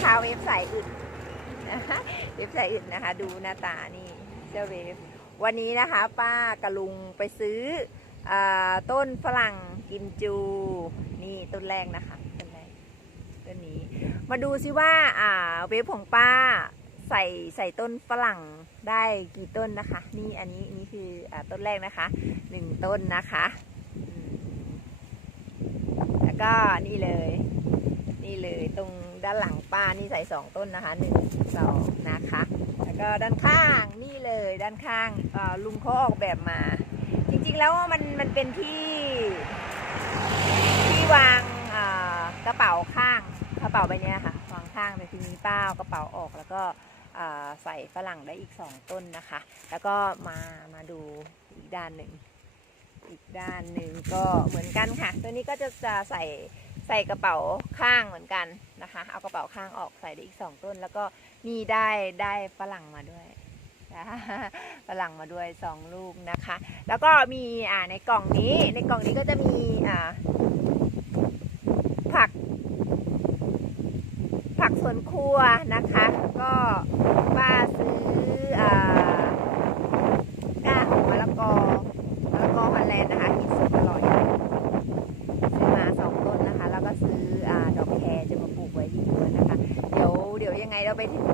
นะคะเว็บไซต์อื่นะคะเว็บไซต์อื่นนะคะ ดูหน้าตานี่เจ้าเวฟวันนี้นะคะป้ากระลุงไปซื้ออต้นฝรั่งกิมจู นี่ต้นแรกนะคะต้นแรกต้นนี้ มาดูซิว่าเวฟของป้าใส่ใส่ต้นฝรั่งได้กี่ต้นนะคะ นี่อันนี้นี่คืออต้นแรกนะคะหนึ่งต้นนะคะ แล้วก็นี่เลย ตรงด้านหลังป้านี่ใส่สองต้นนะคะหนึ่งสองนะคะ แล้วก็ด้านข้างนี่เลยด้านข้างลุงเขาออกแบบมา จริงๆแล้วมันมันเป็นที่ที่วางกระเป๋าข้างกระเป๋าใบนี้ค่ะวางข้างแต่ทีนี้ป้ากระเป๋าออกแล้วก็ใส่ฝรั่งได้อีกสองต้นนะคะ แล้วก็มามาดูอีกด้านหนึ่งอีกด้านหนึ่งก็เหมือนกันค่ะ ตัวนี้ก็จะจะใส่ ใส่กระเป๋าข้างเหมือนกันนะคะ เอากระเป๋าข้างออกใส่ได้อีกสองต้น แล้วก็นี่ได้ได้ฝรั่งมาด้วยฝรั่งมาด้วยสองลูกนะคะ แล้วก็มีอ่าในกล่องนี้ ในกล่องนี้ก็จะมีอ่าผัก ผักสวนครัวนะคะแล้วก็ป้าซื้ออ่าก้านมะละกอมะละกอฮอลแลนด์นะคะที่สุดอร่อยซื้อมาสองต้นนะคะ แล้วก็ซื้ออ่าดอกแครจะมาปลูกไว้ที่สวนนะคะ เดี๋ยวเดี๋ ยังไงเราไปถึง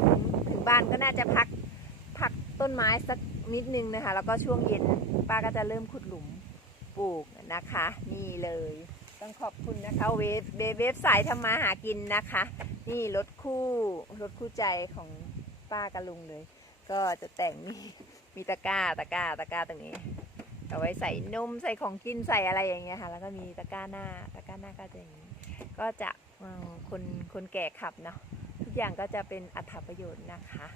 ถึงบ้านก็น่าจะพักพักต้นไม้สักนิดนึงนะคะ แล้วก็ช่วงเย็นป้าก็จะเริ่มขุดหลุมปลูกนะคะนี่เลย ต้องขอบคุณนะคะเวฟเวฟสายทำมาหากินนะคะ นี่รถคู่รถคู่ใจของป้ากับลุงเลย ก็จะแต่งมีมีตะกร้าตะกร้าตะกร้าตรงนี้เอาไว้ใส่นมใส่ของกินใส่อะไรอย่างเงี้ยค่ะ แล้วก็มีตะกร้าหน้าตะกร้าหน้าก็จะอย่างนี้ก็จะคนคนแก่ขับเนาะ อย่างก็จะเป็นอัตประโยชน์นะคะ